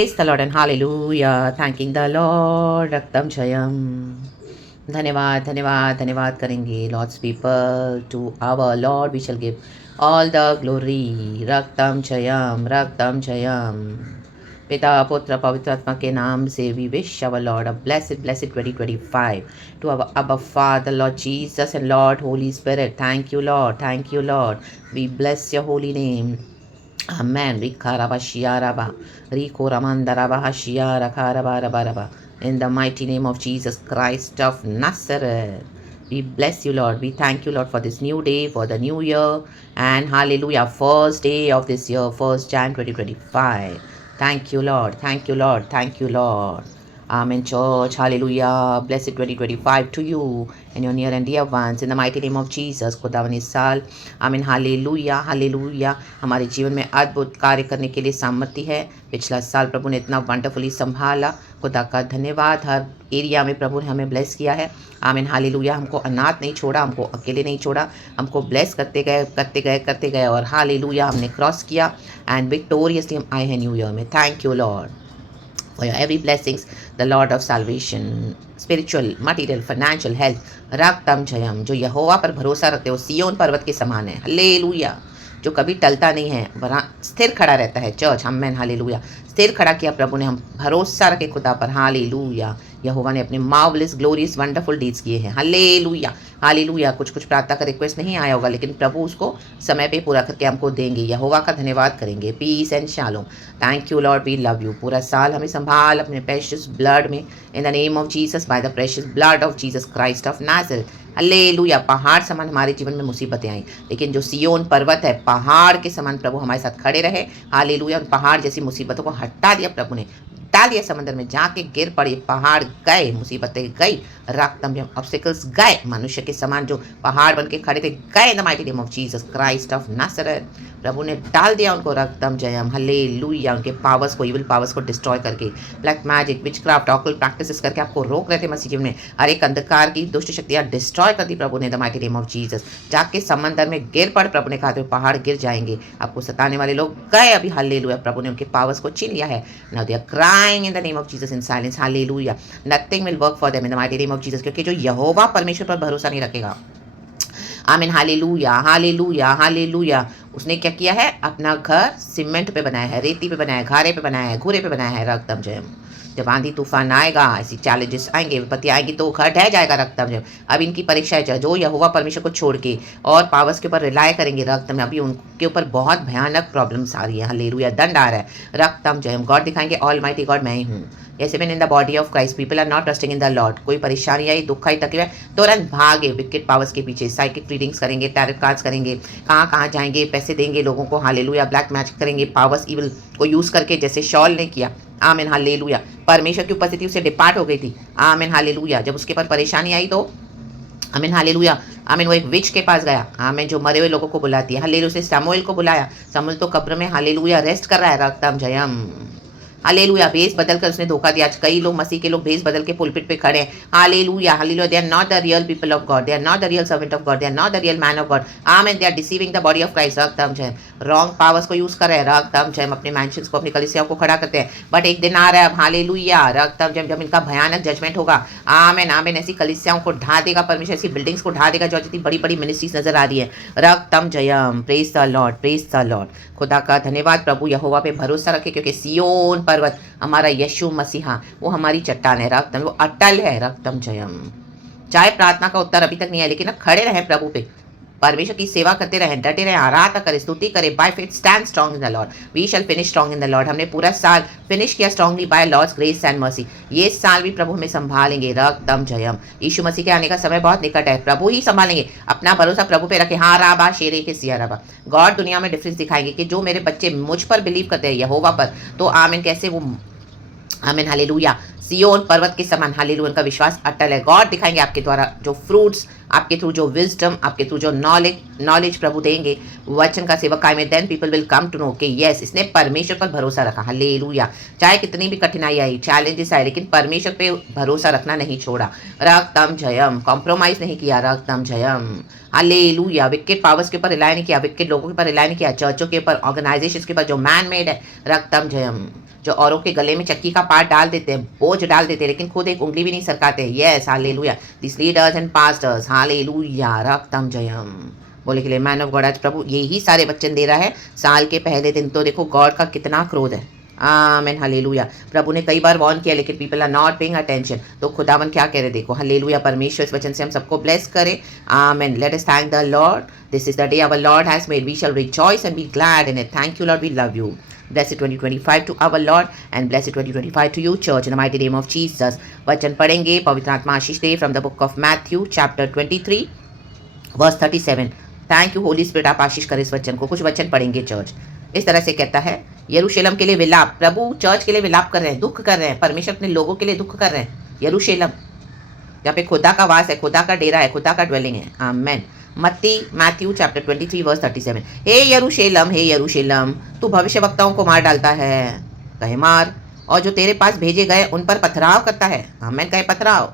Praise the Lord and hallelujah. Thanking the Lord. रक्तम Jayam. धन्यवाद धन्यवाद धन्यवाद करेंगे lords people to our lord we shall give all the glory. रक्तम जयम. पिता पुत्र पवित्र आत्मा के नाम से we wish our lord a blessed 2025 to our अबा father lord Jesus and lord holy spirit. Thank you lord. We bless your holy name. Amen. Rikaraba shiaraba. Rikoramandaraba hashiara karabarabaraba. In the mighty name of Jesus Christ of Nazareth. We bless you, Lord. We thank you, Lord, for this new day, for the new year. And hallelujah, first day of this year, 1st Jan 2025. Thank you, Lord. Thank you, Lord. Thank you, Lord. Amen, church. Hallelujah. Blessed 2025 to you and your near and dear ones. In the mighty name of Jesus. खुदावन इस साल आमीन hallelujah hallelujah हमारे जीवन में अद्भुत कार्य करने के लिए सामर्थ्य है. पिछला साल प्रभु ने इतना वंडरफुली संभाला. खुदा का धन्यवाद. हर एरिया में प्रभु ने हमें ब्लेस किया है. आमीन हालेलुया. हमको अनाथ नहीं छोड़ा, हमको अकेले नहीं छोड़ा, हमको ब्लेस करते गए और हालेलुया हमने क्रॉस किया एंड विक्टोरियसली हम आए हैं न्यू ईयर में. Thank you Lord for your every blessings, the Lord of salvation, spiritual, material, financial, health. रक्तम Jayam. जो यहोवा पर भरोसा रखते हो सियोन पर्वत के समान है. हालेलुया. जो कभी टलता नहीं है, वरना स्थिर खड़ा रहता है. Church amen hallelujah. स्थिर खड़ा किया प्रभु ने. हम भरोसा रखे खुदा पर. हालेलुया. यहोवा ने अपने मार्वलस ग्लोरियस वंडरफुल डीड्स किए हैं. Hallelujah hallelujah. कुछ प्रार्थना का रिक्वेस्ट नहीं आया होगा, लेकिन प्रभु उसको समय पे पूरा करके हमको देंगे. यहोवा का धन्यवाद करेंगे. Peace and shalom. Thank you lord. We love you. पूरा साल हमें संभाल अपने प्रेशियस ब्लड में. In the name of Jesus, by the precious blood of Jesus Christ of Nazareth. Hallelujah. पहाड़ समान हमारे जीवन में मुसीबतें आई, लेकिन जो सियोन पर्वत है पहाड़ के समान प्रभु हमारे साथ खड़े रहे. हालेलुया. उन पहाड़ जैसी मुसीबतों को हटा दिया प्रभु ने. डाल दिया समंदर में, जाके गिर पड़े. पहाड़ गए, मुसीबतें गई, रक्तम जयम ऑब्स्टिकल्स गए. मनुष्य के समान जो पहाड़ बन के खड़े थे गए. In the mighty name of Jesus Christ of Nazareth. प्रभु ने डाल दिया उनको रक्तम जयम. हालेलुया. उनके पावर्स को, इविल पावर्स को डिस्ट्रॉय करके, black magic, witchcraft, occult practices करके आपको रोक रहे थे मसीह जीवन में. हर एक अंधकार की दुष्ट शक्तियां डिस्ट्रॉय कर दी प्रभु ने. The mighty name of Jesus. जाके समंदर में गिर पड़े. प्रभु ने कहा था पहाड़ गिर जाएंगे. आपको सताने वाले लोग गए अभी. हालेलुया. प्रभु ने उनके पावर्स को छीन लिया है. Now they are crying in the name of Jesus in silence. Hallelujah. Nothing will work for them in the mighty name of Jesus. क्योंकि जो यहोवा परमेश्वर पर भरोसा नहीं रखेगा, आमीन हालेलुया हालेलुया हालेलुया, उसने क्या किया है? अपना घर सीमेंट पे बनाया है, रेती पे बनाया है, घारे पे बनाया है, घूरे पे बनाया है. रक्तम जयम. जब आंधी तूफान आएगा, ऐसी चैलेंजेस आएंगे, विपत्ति आएगी, तो घर ढह जाएगा. रक्तम जयम. अब इनकी परीक्षा है जो यहोवा परमेश्वर को छोड़ के और पावर्स के ऊपर रिलाय करेंगे. रक्तम में अभी उनके ऊपर बहुत भयानक प्रॉब्लम्स आ रही है. हालेलुया. दंड आ रहा है. रक्तम जयम. गॉड दिखाएंगे ऑल माइटी गॉड मैं ही हूँ. जैसे मैंने in the body of Christ people are not trusting in the lord. कोई परेशानी आई, दुख आई, तकलीफ है, तुरंत भागे विकेट पावर्स के पीछे. साइकिक रीडिंग्स करेंगे, टैरोट कार्ड्स करेंगे, कहाँ जाएंगे, पैसे देंगे लोगों को. हालेलुया. ब्लैक मैजिक करेंगे पावर्स इविल को यूज़ करके, जैसे शॉल ने किया. आमीन हालेलुया. परमेश्वर की उपस्थिति उससे डिपार्ट हो गई थी. आमीन हालेलुया. जब उसके पर परेशानी आई तो आमीन हालेलुया. आमीन वो एक विच के पास गया. आमीन जो मरे हुए लोगों को बुलाती है. हालेलुया. उसने समुएल को बुलाया. समुएल तो कब्र में हालेलुया रेस्ट कर रहा है. रक्तम जयम. हालेलुया. भेस बदल कर उसने धोखा दिया. आज कई लोग मसीह के लोग भेस बदल के पुलपिट पे खड़े हैं. Hallelujah hallelujah. They are not the real people of God. They are not the real servant of God. They are not the real man of God. Amen. They are deceiving the body of Christ. रक्तम जयम. Wrong powers को use कर रहे हैं. रक्तम जयम. अपने mansions को, अपनी कलीसियाओं को खड़ा करते हैं. बट एक दिन आ रहा है अब. हालेलुया. रक्तम जयम. जब इनका भयानक जजमेंट होगा. आमीन आमीन. ऐसी कलीसियाओं को ढा देगा परमेश्वर. ऐसी बिल्डिंग्स को ढा देगा जो जितनी बड़ी बड़ी मिनिस्ट्रीज नजर आ रही है. रक्तम जयम. Praise the lord. Praise the lord. खुदा का धन्यवाद. प्रभु यहोवा पे भरोसा रखे, क्योंकि सियोन पर्वत हमारा यीशु मसीहा वो हमारी चट्टान है. रक्तम वो अटल है. रक्तम जयम. चाहे प्रार्थना का उत्तर अभी तक नहीं है, लेकिन अब खड़े रहे प्रभु पे, परमेश्वर की सेवा करते रहे, डटे रहे, आराधना करें, स्तुति करें. By faith stand strong in the lord. We shall finish strong in the lord. हमने पूरा साल फिनिश किया strongly by lord's grace and mercy. ये साल भी प्रभु हमें संभालेंगे. रक्तम जयम. यीशु मसीह के आने का समय बहुत निकट है. प्रभु ही संभालेंगे. अपना भरोसा प्रभु पे रखे. हाँ राबा शेरे के सिया राबा. गॉड दुनिया में डिफरेंस दिखाएंगे कि जो मेरे बच्चे मुझ पर बिलीव करते हैं, यहोवा पर, तो आमीन कैसे वो आमीन हालेलुया सियोन पर्वत के समान. हालेलुया. उनका विश्वास अटल है. गॉड दिखाएंगे आपके द्वारा जो फ्रूट्स, आपके थ्रू जो विजडम, आपके थ्रू जो नॉलेज प्रभु देंगे. वचन का सेवक आए में then people will come to know कि यस इसने परमेश्वर पर भरोसा रखा. हालेलुया. चाहे कितनी भी कठिनाई आई, चैलेंजेस आए, लेकिन परमेश्वर पे भरोसा रखना नहीं छोड़ा. रक्तम जयम. कॉम्प्रोमाइज नहीं किया. रक्तम जयम. हालेलुया. विकेट पावर्स के ऊपर रिलाय नहीं किया, विकेट लोगों के ऊपर रिलाय नहीं किया, चर्चों के ऊपर, ऑर्गेनाइजेशन के ऊपर जो मैन मेड है. रक्तम जयम. जो औरों के गले में चक्की का पार्ट डाल देते हैं, बोझ डाल देते हैं, लेकिन खुद एक उंगली भी नहीं सरकाते। Yes, hallelujah. This leaders and pastors, hallelujah, रक्तम जयम। बोले के लिए मैन ऑफ गॉड, आज प्रभु यही सारे वचन दे रहा है साल के पहले दिन। तो देखो गॉड का कितना क्रोध है। आमेन, हालेलुया। प्रभु ने कई बार वार्न किया, लेकिन people are not paying attention. तो खुदावन क्या कह रहे, देखो, हालेलुया। परमेश्वर इस वचन से हम सबको ब्लेस करे। Amen. Let us thank the lord. This is the day our lord has made, we shall rejoice and be glad in it. Thank you lord, we love you. Blessed 2025 to our Lord and blessed 2025 to you church in the mighty name of Jesus। वचन पढ़ेंगे, पवित्र आत्मा आशीष दे, from the book of Matthew chapter 23 verse 37। Thank you holy spirit, आप आशीष करें इस वचन को। कुछ वचन पढ़ेंगे चर्च। इस तरह से कहता है, यरूशलेम के लिए विलाप। प्रभु चर्च के लिए विलाप कर रहे हैं, दुख कर रहे हैं। परमेश्वर अपने लोगों के लिए दुख कर रहे हैं। यरूशलेम जहाँ पे खुदा का वास है, खुदा का डेरा है, खुदा का ड्वेलिंग है। आमेन। मत्ती मैथ्यू चैप्टर 23 वर्स 37। हे यरूशलेम, तू भविष्यवक्ताओं को मार डालता है, कहे मार, और जो तेरे पास भेजे गए उन पर पथराव करता है। आमेन, कहे पथराव।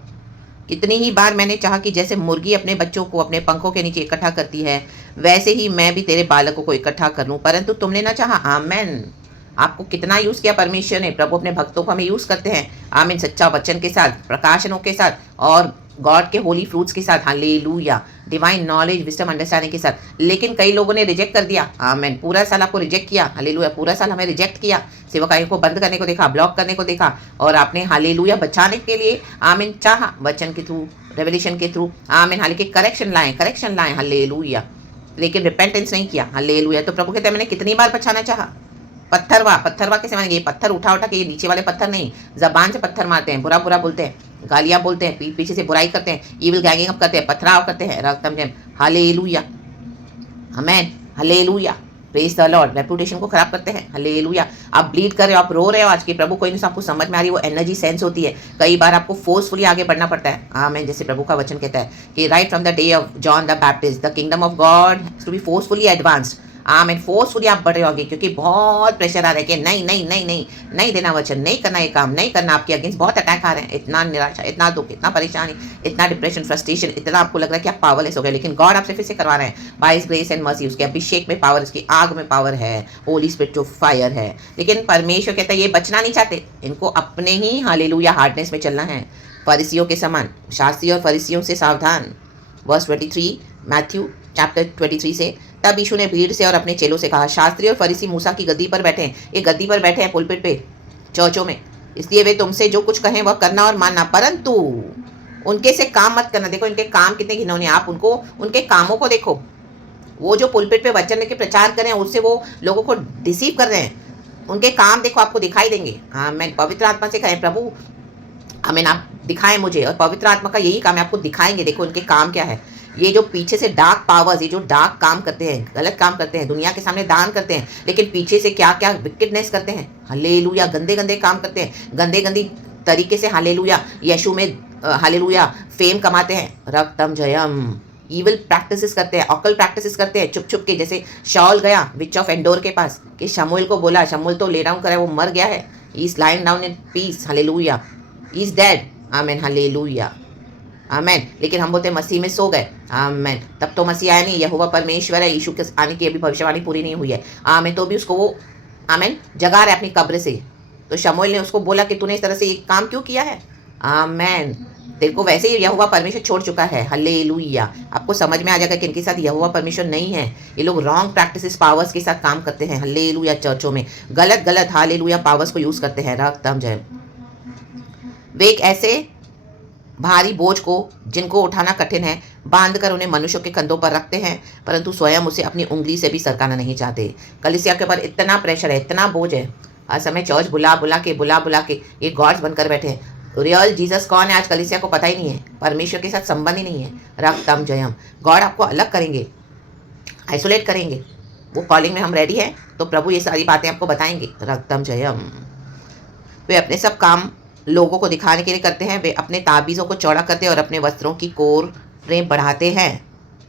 कितनी ही बार मैंने चाहा कि जैसे मुर्गी अपने बच्चों को अपने पंखों के नीचे इकट्ठा करती है, वैसे ही मैं भी तेरे बालकों को इकट्ठा कर लूँ, परंतु तुमने ना चाहा। आमेन। आपको कितना यूज़ किया परमेश्वर ने। प्रभु अपने भक्तों को हमें यूज़ करते हैं। आमीन। सच्चा वचन के साथ, प्रकाशनों के साथ, और गॉड के होली फ्रूट्स के साथ, hallelujah, divine knowledge, wisdom, understanding के साथ। लेकिन कई लोगों ने रिजेक्ट कर दिया। आमीन। पूरा साल आपको रिजेक्ट किया, हालेलुया, पूरा साल हमें रिजेक्ट किया। सेवकाइयों को बंद करने को देखा, ब्लॉक करने को देखा, और आपने हालेलुया बचाने के लिए आमीन चाहा, वचन के थ्रू, रेवलेशन के थ्रू। आमीन। हालांकि करेक्शन लाएं, हालेलुया, लेकिन रिपेंटेंस नहीं किया। हालेलुया। तो प्रभु कहते हैं, मैंने कितनी बार बचाना चाहा। पत्थरवा कैसे मानेंगे? ये पत्थर उठा के, ये नीचे वाले पत्थर नहीं, जबान से पत्थर मारते हैं, बुरा बोलते हैं, गालियां बोलते हैं, पीछे से बुराई करते हैं, ईविल गैंगिंग अप करते हैं, पथराव करते हैं। रक्तम जयम, hallelujah, amen, hallelujah, praise the lord. Reputation को खराब करते हैं। हालेलुया। आप ब्लीड कर रहे हो, आप रो रहे हो आज के, प्रभु कोई नहीं, आपको समझ में आ रही है, वो एनर्जी सेंस होती है। कई बार आपको फोर्सफुली आगे बढ़ना पड़ता है। आमेन। जैसे प्रभु का वचन कहता है कि right from the day of John the Baptist the kingdom of God to be forcefully advanced. Amen. Forcefully आप बढ़ रहे होगे, क्योंकि बहुत प्रेशर आ रहा है कि नहीं देना वचन, नहीं करना ये काम, नहीं करना। आपके अगेंस्ट बहुत अटैक आ रहे हैं। इतना निराशा, इतना दुख, इतना परेशानी, इतना डिप्रेशन, फ्रस्ट्रेशन, इतना आपको लग रहा है कि आप पावरलेस हो गए, लेकिन गॉड आपसे फिर से करवा रहे हैं। By his grace and mercy, उसके अभिषेक में पावर, उसकी आग में पावर है, होली स्पिरिट जो फायर है। लेकिन परमेश्वर कहता है ये बचना नहीं चाहते, इनको अपने ही हालेलुया हार्डनेस में चलना है, फरीसियों के समान। शास्त्री और फरीसियों से सावधान। वर्स 23 मैथ्यू चैप्टर 23 से। तब यीशु ने भीड़ से और अपने चेलों से कहा, शास्त्री और फरीसी मूसा की गद्दी पर बैठे हैं। ये गद्दी पर बैठे हैं पुलपिट पे, चर्चों में, इसलिए वे तुमसे जो कुछ कहें वह करना और मानना, परंतु उनके से काम मत करना। देखो इनके काम कितने घिनौने, आप उनको, उनके कामों को देखो। वो जो पुलपिट पे वचन लेके प्रचार कर रहे हैं, उससे वो लोगों को डिसीव कर रहे हैं। उनके काम देखो, आपको दिखाई देंगे। हाँ, मैं पवित्र आत्मा से कहें, प्रभु आमीन, आप दिखाएं मुझे, और पवित्र आत्मा का यही काम है, आपको दिखाएंगे। देखो उनके काम क्या है। ये जो पीछे से डार्क पावर्स, ये जो डार्क काम करते हैं, गलत काम करते हैं, दुनिया के सामने दान करते हैं, लेकिन पीछे से क्या क्या विकेडनेस करते हैं। हालेलुया। गंदे काम करते हैं, गंदी तरीके से हालेलुया यीशु में हालेलुया फेम कमाते हैं। रक्तम जयम। ईविल प्रैक्टिसेस करते हैं, ऑकल प्रैक्टिसेस करते हैं, छुप के। जैसे शाऊल गया विच ऑफ एंडोर के पास, कि शमूएल को बोला, शमूएल तो ले डाउन करा, वो मर गया है, he is lying down in peace, hallelujah, he is dead. Amen, hallelujah, amen. लेकिन हम बोलते हैं मसीह में सो गए। आमेन। तब तो मसीह आया नहीं, यहोवा परमेश्वर है, यीशु के आने की अभी भविष्यवाणी पूरी नहीं हुई है। आमेन। तो भी उसको वो आमेन जगा रहा है अपनी कब्र से। तो शमूएल ने उसको बोला कि तूने इस तरह से एक काम क्यों किया है। आमेन। तेरे को वैसे ही यहोवा परमेश्वर छोड़ चुका है। हालेलुया। आपको समझ में आ जाएगा कि इनके साथ यहोवा परमेश्वर नहीं है। ये लोग रॉन्ग प्रैक्टिसेस पावर्स के साथ काम करते हैं। हालेलुया। चर्चों में गलत हालेलुया पावर्स को यूज करते हैं। रक्तम जय। वे एक ऐसे भारी बोझ को जिनको उठाना कठिन है बांधकर उन्हें मनुष्यों के कंधों पर रखते हैं, परंतु स्वयं उसे अपनी उंगली से भी सरकाना नहीं चाहते। कलीसिया के ऊपर इतना प्रेशर है, इतना बोझ है। आज समय चर्च बुला बुला के ये गॉड्स बनकर बैठे हैं। रियल जीसस कौन है आज कलीसिया को पता ही नहीं है, परमेश्वर के साथ संबंध ही नहीं है। रक्तम जयम। गॉड आपको अलग करेंगे, आइसोलेट करेंगे। वो कॉलिंग में हम रेडी हैं, तो प्रभु ये सारी बातें आपको बताएंगे। रक्तम जयम। वे अपने सब काम लोगों को दिखाने के लिए करते हैं। वे अपने ताबीज़ों को चौड़ा करते हैं और अपने वस्त्रों की कोरें बढ़ाते हैं।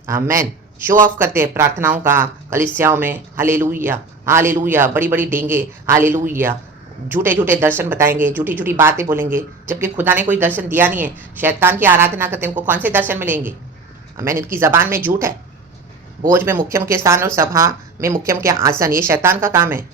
आमेन। शो ऑफ करते हैं प्रार्थनाओं का कलीसियाओं में। Hallelujah, hallelujah. बड़ी डींगे, हालेलुया। झूठे दर्शन बताएंगे, झूठी बातें बोलेंगे, जबकि खुदा ने कोई दर्शन दिया नहीं है। शैतान की आराधना करते हैं, इनको कौन से दर्शन मिलेंगे। आमेन। इनकी ज़बान में झूठ है। बोझ में मुख्य स्थान और सभा में मुख्य आसन, ये शैतान का काम है।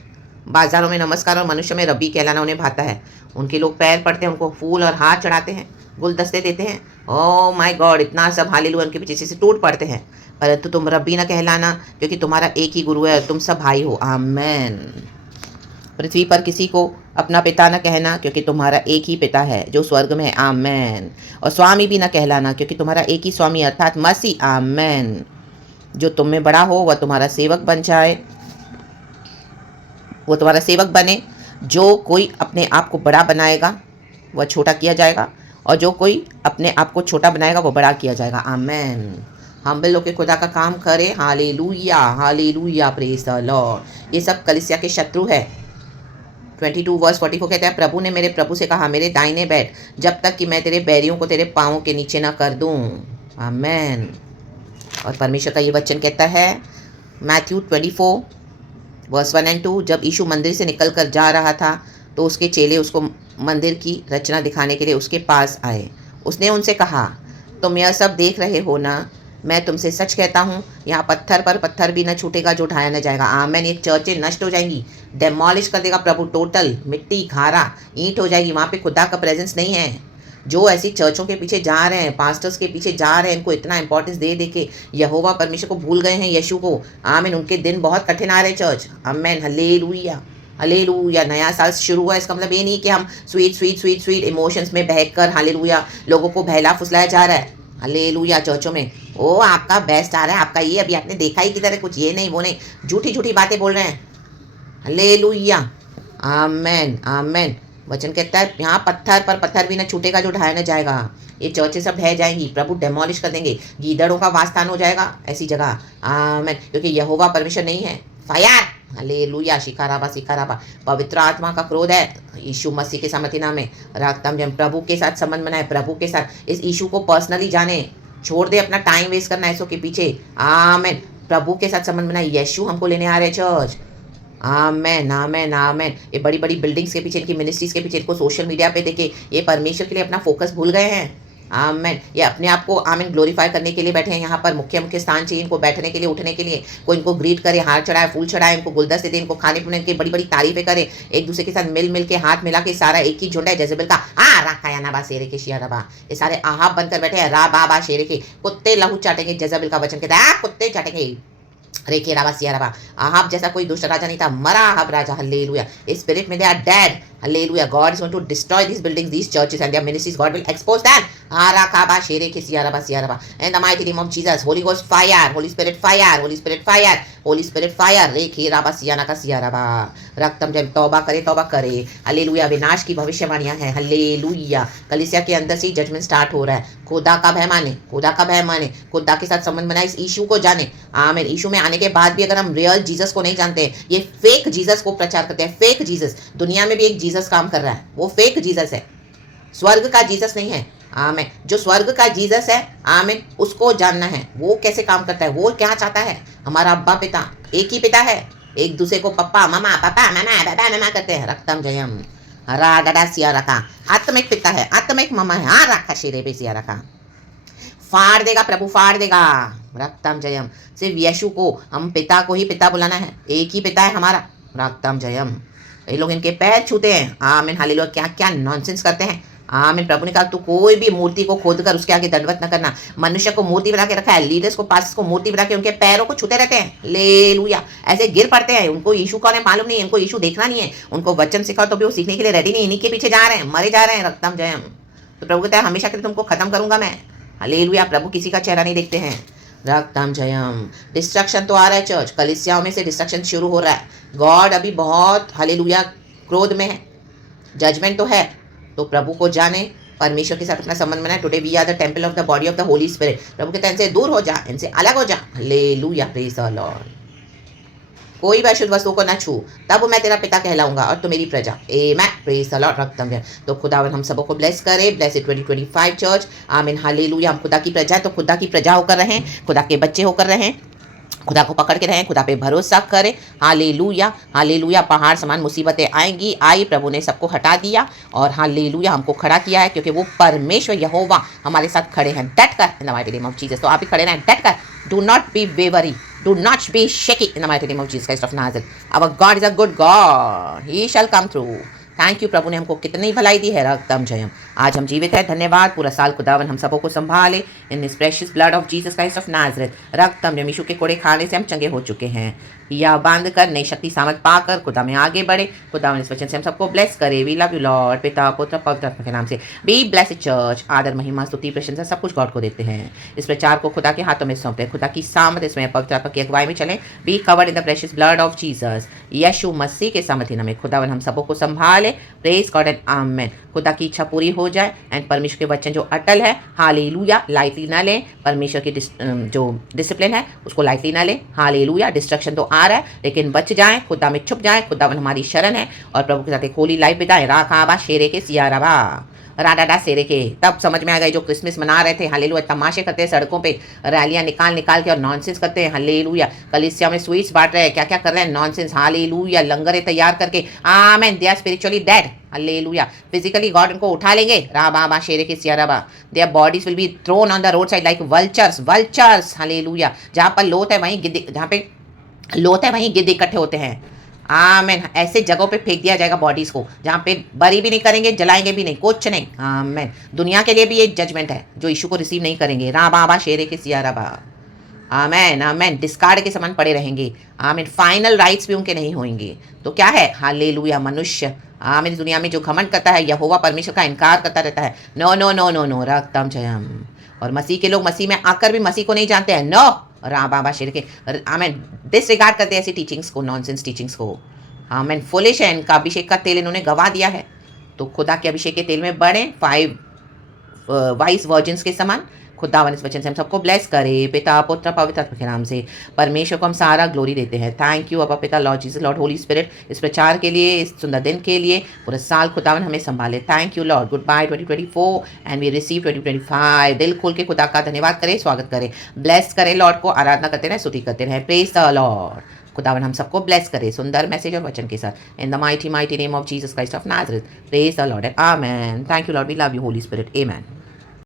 बाजारों में नमस्कार और मनुष्य में रब्बी कहलाना उन्हें भाता है। उनके लोग पैर पड़ते हैं, उनको फूल और हाथ चढ़ाते हैं, गुलदस्ते देते हैं। ओह माय गॉड, इतना सब हालेलुया उनके पीछे से टूट पड़ते हैं। परंतु तुम रब्बी ना कहलाना, क्योंकि तुम्हारा एक ही गुरु है और तुम सब भाई हो। आमेन। पृथ्वी पर किसी को अपना पिता न कहना, क्योंकि तुम्हारा एक ही पिता है जो स्वर्ग में है। आमेन। और स्वामी भी न कहलाना, क्योंकि तुम्हारा एक ही स्वामी अर्थात मसीह। आमेन। जो तुम में बड़ा हो वह तुम्हारा सेवक बन जाए, वो तुम्हारा सेवक बने। जो कोई अपने आप को बड़ा बनाएगा वह छोटा किया जाएगा, और जो कोई अपने आप को छोटा बनाएगा वो बड़ा किया जाएगा। आमेन। हम भी लोग के खुदा का काम करें। Hallelujah, hallelujah, praise the Lord. ये सब कलीसिया के शत्रु है। 22 वर्स 44 कहते हैं, प्रभु ने मेरे प्रभु से कहा, मेरे दाहिने बैठ, जब तक कि मैं तेरे बैरियों को तेरे पाँवों के नीचे ना कर दूं। आमेन। और परमेश्वर का ये वचन कहता है, मैथ्यू 24 वर्स 1 और 2, जब यीशु मंदिर से निकल कर जा रहा था तो उसके चेले उसको मंदिर की रचना दिखाने के लिए उसके पास आए। उसने उनसे कहा, तुम यह सब देख रहे हो ना? मैं तुमसे सच कहता हूँ, यहाँ पत्थर पर पत्थर भी न छूटेगा जो ढाया न जाएगा। आमेन। एक चर्चें नष्ट हो जाएंगी, डेमोलिश कर देगा प्रभु, टोटल मिट्टी खारा ईंट हो जाएगी। वहाँ पे खुदा का प्रेजेंस नहीं है। जो ऐसी चर्चों के पीछे जा रहे हैं, पास्टर्स के पीछे जा रहे हैं, इनको इतना इंपॉर्टेंस दे दे के यहोवा परमेश्वर को भूल गए हैं, यीशु को। आमीन। उनके दिन बहुत कठिन आ रहे चर्च। आमीन। Hallelujah, hallelujah. नया साल शुरू हुआ, इसका मतलब ये नहीं कि हम sweet sweet sweet sweet emotions में बहकर हालेलुया लोगों को बहला फुसलाया जा रहा है। हालेलुया। चर्चों में ओ आपका बेस्ट आ रहा है, आपका ये अभी आपने देखा ही किधर है, कुछ ये नहीं वो नहीं, झूठी झूठी बातें बोल रहे हैं। हालेलुया। आमेन, आमेन। वचन कहता है, यहाँ पत्थर पर पत्थर भी न छूटेगा जो ढाया न जाएगा। ये चर्चें सब ढह जाएंगी, प्रभु डेमोलिश कर देंगे, गीदड़ों का वास्थान हो जाएगा ऐसी जगह। आमेन। क्योंकि यहोवा परमेश्वर नहीं है। फायर। हालेलुया। शिकाराबा शिकाराबा। पवित्र आत्मा का क्रोध है यीशु मसीह के सामर्थ्य नाम में। रागतम जब प्रभु के साथ संबंध बनाए, प्रभु के साथ इस यीशु को पर्सनली जाने, छोड़ दे अपना टाइम वेस्ट करना ऐसों के पीछे। आमेन। प्रभु के साथ संबंध बनाए, यीशु हमको लेने आ रहे चर्च। आमेन, आमेन, आमेन। ये बड़ी बड़ी बिल्डिंग्स के पीछे, इनकी मिनिस्ट्रीज के पीछे, इनको सोशल मीडिया पे देखे ये परमेश्वर के लिए अपना फोकस भूल गए हैं। आमेन। ये अपने आप को आमेन ग्लोरीफाई करने के लिए बैठे हैं। यहाँ पर मुख्य मुख्य स्थान चाहिए इनको बैठने के लिए, उठने के लिए। कोई इनको ग्रीट करे, हार चढ़ाए, फूल चढ़ाए, इनको गुलदस्ते दे, इनको खाने पीने की बड़ी बड़ी तारीफें करे, एक दूसरे के साथ मिल मिल के हाथ मिला के सारा एक ही झुंड है जेजेबेल का। राखायानाबा शेरे के शियारबा, ये सारे आहाब बनकर बैठे हैं। रा बा शेरे के कुत्ते लहू चाटेंगे। जेजेबेल का वचन कहता है कुत्ते चाटेंगे। रेखे राबा सियाराबा। आहाब जैसा कोई दुष्ट राजा नहीं था, मरा आहाब राजा। हालेलुया। स्पिरिट में they are dead. Hallelujah. God is going to destroy these buildings, these churches and their ministries. God will expose them. Harakaba shereke siyaraba siyaraba. In the mighty name of Jesus, Holy Ghost fire, Holy Spirit fire, Holy Spirit fire, Holy Spirit fire. Reke raba siyana ka siyaraba. रक्तम जब तौबा करे। Hallelujah. विनाश की भविष्यवाणियां हैं। Hallelujah. कलीसिया के अंदर से जजमेंट स्टार्ट हो रहा है। खुदा का भय माने, खुदा का भय माने, खुदा के साथ संबंध बनाए, इस यीशु को जाने। आमीन। यीशु में आने के बाद भी अगर हम रियल जीसस को नहीं जानते, ये फेक जीसस को प्रचार करते हैं। Fake Jesus. दुनिया में भी एक जीसस काम कर रहा है, वो फेक जीसस है, स्वर्ग का जीसस नहीं है। आमीन। जो स्वर्ग का जीसस है, आमीन, उसको जानना है। वो कैसे काम करता है, वो क्या चाहता है। हमारा अब्बा पिता एक ही पिता है, एक दूसरे को पप्पा मामा करते हैं। रक्तम जयम राडा सिया रखा। आत्मिक पिता है, आत्मिक मामा है। हाँ रखा शेरे पे सिया रखा। फाड़ देगा प्रभु, फाड़ देगा। रक्तम जयम। सिर्फ यीशु को, हम पिता को ही पिता बुलाना है, एक ही पिता है हमारा। रक्तम जयम। ये लोग इनके पैर छूते हैं। आमीन। हालेलुया। क्या क्या नॉनसेंस करते हैं। आमीन। प्रभु ने कहा तू कोई भी मूर्ति को खोद कर उसके आगे दंडवत न करना। मनुष्य को मूर्ति बना के रखा है, लीडर्स को, पास को मूर्ति बना के उनके पैरों को छूते रहते हैं। हालेलुया। ऐसे गिर पड़ते हैं। उनको यीशु कौन है मालूम नहीं है, उनको यीशु देखना नहीं है। उनको वचन सिखाओ तो भी वो सीखने के लिए रेडी नहीं, इन्हीं के पीछे जा रहे हैं, मरे जा रहे हैं। रक्तम जयम। तो प्रभु कहता है हमेशा के लिए तुमको खत्म करूंगा मैं। हालेलुया। प्रभु किसी का चेहरा नहीं देखते हैं। रक्तम जयम। डिस्ट्रक्शन तो आ रहा है चर्च, कलीसियाओं में से डिस्ट्रक्शन शुरू हो रहा है। गॉड अभी बहुत हालेलुया क्रोध में है, जजमेंट तो है। तो प्रभु को जाने, परमेश्वर के साथ अपना संबंध बनाए। Today we are the temple of the body of the holy spirit. प्रभु कहते हैं इनसे दूर हो जा, इनसे अलग हो जा। हालेलुया। Praise the lord. कोई भी अशुद्ध वस्तु को न छू, तब मैं तेरा पिता कहलाऊंगा और तू मेरी प्रजा। आमेन। Praise the lord. रक्तम जयम। तो खुदावन हम सबको को ब्लेस करे। Bless 2025 church. आमीन। हालेलुया। हम खुदा की प्रजा है तो खुदा की प्रजा होकर रहें, खुदा के बच्चे होकर रहें, खुदा को पकड़ के रहें, खुदा पे भरोसा करें। हालेलुया। हालेलुया। पहाड़ समान मुसीबतें आएंगी, आई, प्रभु ने सबको हटा दिया और हालेलुया हमको खड़ा किया है, क्योंकि वो परमेश्वर यहोवा हमारे साथ खड़े हैं डट कर। In the mighty name of Jesus. तो आप भी खड़े रहें डट कर। Do not be wavery, Do not be shaky in the mighty name of Jesus Christ of Nazareth. Our God is a good God. He shall come through. Thank you प्रभु ने हमको कितनी भलाई दी है रक्तम जयम। आज हम जीवित है, धन्यवाद। पूरा साल खुदावन हम सबों को संभाले in this precious blood of Jesus Christ of Nazareth. रक्तम जयम यीशु के कोड़े खाने से हम चंगे हो चुके हैं। या बांध कर नई शक्ति सामर्थ पाकर खुदा में आगे बढ़े। खुदावन इस वचन से हम सबको ब्लेस करे। We love you lord. पिता पुत्र पवित्र आत्मा के नाम से बी ब्लेस्ड चर्च। आदर महिमा स्तुति प्रशंसा सब कुछ गॉड को देते हैं। इस प्रचार को खुदा के हाथों में सौंपते हैं। खुदा की सामर्थ इसमें पवित्र आत्मा की अगुवाई में चलें। Be covered in the precious blood of Jesus. यीशु मसीह के सामर्थ्य नाम में खुदावन हम सबों को संभाले। Praise God and amen. खुदा की इच्छा पूरी हो जाए एंड परमेश्वर के वचन जो अटल है, हालेलुया, लाइटली ना लें। परमेश्वर की जो डिसिप्लिन है उसको लाइटली ना लें। हालेलुया। डिस्ट्रक्शन तो आ रहा है लेकिन बच जाएं, खुदा में छुप जाएं। खुदावन हमारी शरण है और प्रभु के साथ एक होली लाइफ बिताएं। राखाबा शेरे के सियाराबा राडाडा सेरे के। तब समझ में आ गए जो क्रिसमस मना रहे थे, हालेलुया, तमाशे करते हैं सड़कों पे, रैलियां निकाल निकाल के और नॉनसेंस करते हैं, हालेलुया, कलीसिया में स्वीट्स बांट रहे हैं, क्या क्या कर रहे हैं, नॉनसेंस, हालेलुया, लंगरे तैयार करके, amen, they are spiritually dead, hallelujah, physically God उनको उठा लेंगे, राबा शेरे के सियाराबा, their bodies will be thrown on the road side like vultures, hallelujah, जहाँ पर लोथ है वहीं गिद्ध, जहाँ पे लोथ है वहीं गिद्ध इकट्ठे होते हैं, आमेन, ऐसे जगहों पे फेंक दिया जाएगा बॉडीज को जहाँ पे बरी भी नहीं करेंगे, जलाएंगे भी नहीं, कुछ नहीं, आमेन। दुनिया के लिए भी ये जजमेंट है जो यीशु को रिसीव नहीं करेंगे, राबा शेरे के सियाराबा, आमेन आमेन, डिस्कार्ड के समान पड़े रहेंगे, आमेन, फाइनल राइट्स भी उनके नहीं होंगे। तो क्या है, हालेलुया, मनुष्य आमीन दुनिया में जो घमंड करता है, यहोवा परमेश्वर का इनकार करता रहता है, no no no no no, रक्तम जयम। और मसीह के लोग मसीह में आकर भी मसीह को नहीं जानते हैं, नो, बाबा शेर के, आमीन, डिसरिगार्ड करते हैं ऐसी टीचिंग्स को, नॉनसेंस टीचिंग्स को, आमीन, फुलिश है, इनका अभिषेक का तेल इन्होंने गवा दिया है। तो खुदा के अभिषेक के तेल में बढ़े, 5 वाइस वर्जिन्स के समान। खुदावन इस वचन से हम सबको ब्लेस करे, पिता पुत्र पवित्र आत्मा के नाम से। परमेश्वर को हम सारा ग्लोरी देते हैं। थैंक यू अबा पिता, Lord Jesus, Lord holy spirit, इस प्रचार के लिए, इस सुंदर दिन के लिए, पूरा साल खुदावन हमें संभाले। Thank you lord. Goodbye 2024 and we receive 2025। दिल खोल के खुदा का धन्यवाद करें, स्वागत करें, ब्लेस करें, लॉर्ड को आराधना करते रहें, स्तुति करते रहें। Praise the Lord. खुदावन हम सबको ब्लेस करे सुंदर मैसेज और वचन के साथ, in the mighty name of Jesus Christ of Nazareth. Praise the lord and amen. Thank you lord, we love you holy spirit, amen.